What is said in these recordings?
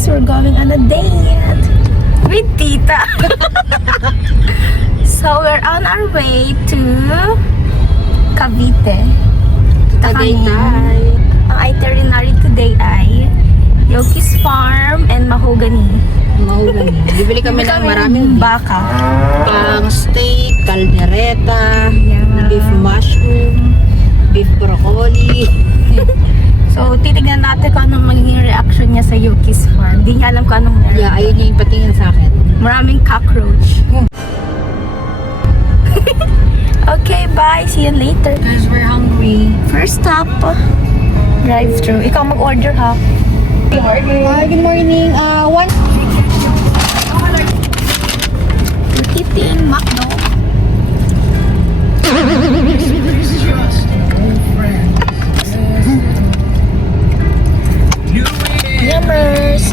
guys, we're going on a date with Tita. So we're on our way to Cavite. Tagaytay. Ang itinerary today ay Yoki's Farm and Mahogany. Mahogany. Bibili kami ng maraming baka. pang steak, caldereta, Yeah. beef mushroom, beef broccoli. So titignan natin kung anong magiging reaction niya sa Yoki's Farm. Di niya alam kung anong meron. Yeah, ayun yung patingin sa akin. Maraming cockroach. Okay, bye. See you later. Because we're hungry. First stop, drive-thru. Ikaw mag-order ha. Hi, good morning. One. We're eating McDo. Yummers.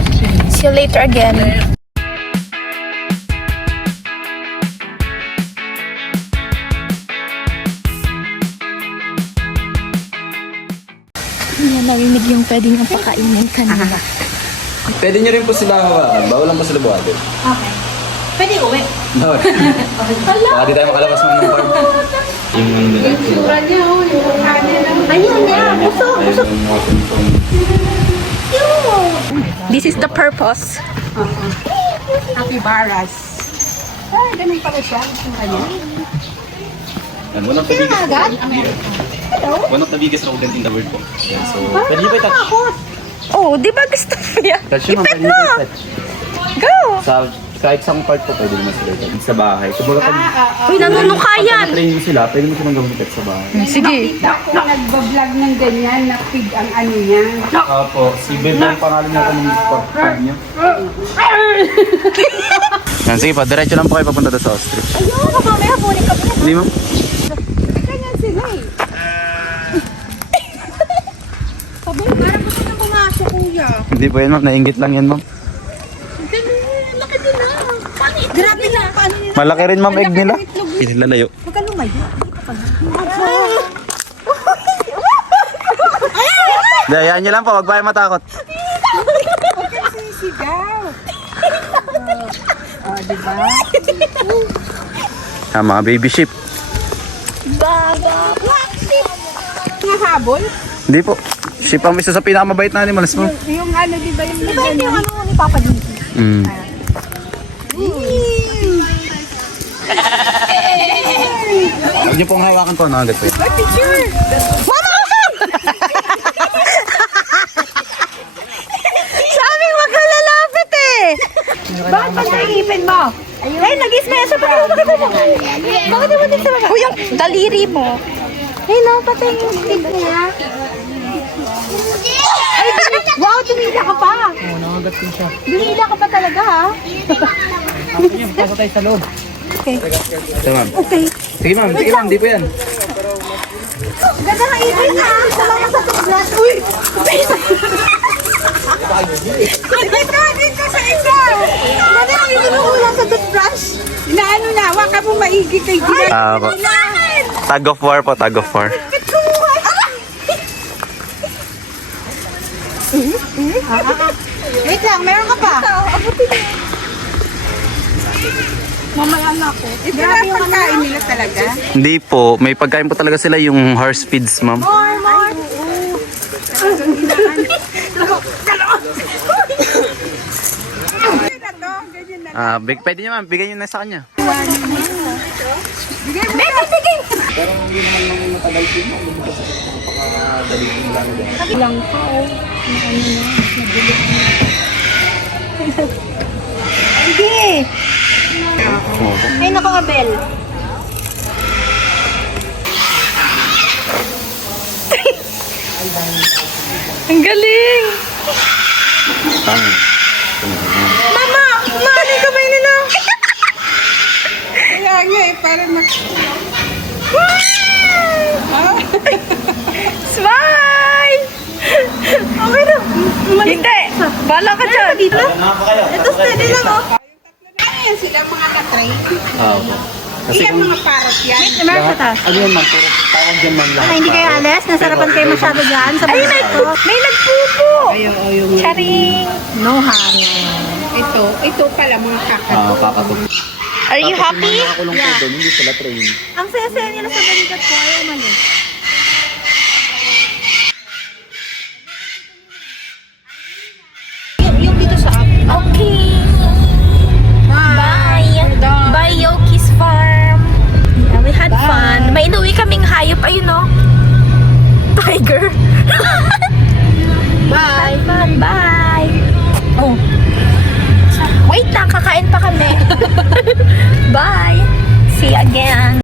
See you later again. Yan, narinig yung pwede niyang pakainin kanina. Pwede nyo rin po sila hawakan. Bawal lang po sila buhatin. Okay. Pwede uwi. Bawal. Baka di tayo makalabas mo ng farm. Yung ano nila. Ayun niya, puso. This is the purpose. Happy Baras. Ay, ganun pala siya. One of the biggest one of the biggest rodent in the world po. Yeah, so, pwede nyo po i-touch. Oh, di ba gusto mo yan? Touch nyo, pwede nyo po i-touch. Go! Kahit isang part po pwede naman sila i-touch. Sa bahay. Kumbaga pag Uy, nanunuka yan! train mo sila, pwede mo silang gawin i-touch sa bahay. Sige. Kung nagbablog ng ganyan, na-feed ang ano niya. Opo, si Bel ang pangalan niya kung pag niyo. Yan, sige po, diretso lang po kayo papunta doon sa ostrich. Ayun, mamaya bunin ka muna. Hindi mo? Ganyan sila eh. Sabi, parang gusto na pumasok, kuya. Hindi po yan ma'am, nainggit lang yan ma'am. Laki din na. Grabe na. Paano nila? Malaki rin ma'am egg nila. Lalayo. Huwag ka lumayo. Dayaan nyo lang po, wag pa kayo matakot. Huwag ka sisigaw. Diba? Mga baby sheep. Baba. Nahabol? Hindi po. Sheep ang isa sa pinakamabait na animals mo. Yung ano, diba yung Di ba hindi yung ano ni Papa dito? Mm. Huwag niyo pong hawakan po, no? Agad po. picture? Sabi wag ka lalapit eh! Bakit ba naiipin mo? Ay, nag-ismesa pa kayo. Bakit mo? Bakit mo din sa mga? Uy, yung daliri mo. Ay, napatay yung stick niya. Ay, wow, tumila ka pa. Oo, nangagat ko siya. Dumila ka pa talaga ha. Pasok tayo sa loob. Ito ma'am. Okay. Sige ma'am, di po yan. Ganda ka ipin na. Salamat sa toothbrush. Uy! Dito sa isa. Ganda ka ipin mo lang sa toothbrush. Inaano na, wag ka mong maigi kay Gina. Po. Tag of war po, tag of war. Wait lang, meron ka pa. Mamaya na ako. Ito na pagkain nila talaga. Hindi po, may pagkain po talaga sila yung horse feeds ma'am. Pwede niyo ma'am, bigay niyo na sa kanya. Bigay! Pero hindi naman matagal po ma'am. Napakadali po nila. Lang pa oh. Sige! Ay, naku, Abel. Ang galing! Mama! Mali kamay nila! Kaya nga eh, para Smile! Okay na. Hindi! Bala ka dyan! Ito steady lang oh. Ano yan sila mga na-train? Kasi Iyan kung mga parot yan. Meron sa taas. ano yan man, puro tawag dyan man lahat. Hindi kayo alis? Nasarapan kayo masyado dyan sa Ay, bundok. may nagpupo. Ayun, yung... Charing! No hangin. Ito pala mga kakao. Kakatok. Are you happy? Nakakulong po doon, hindi sila train. Ang saya-saya nila sa balikat ko. Ayaw mali. Yung dito sa akin. Okay. Bye. Bye, Yoki's Farm. Yeah, we had fun. May inuwi kaming hayop. Ayun, no? Tiger. Bye! Had fun. Bye. Oh. Wait lang, kakain pa kami. Bye. See you again.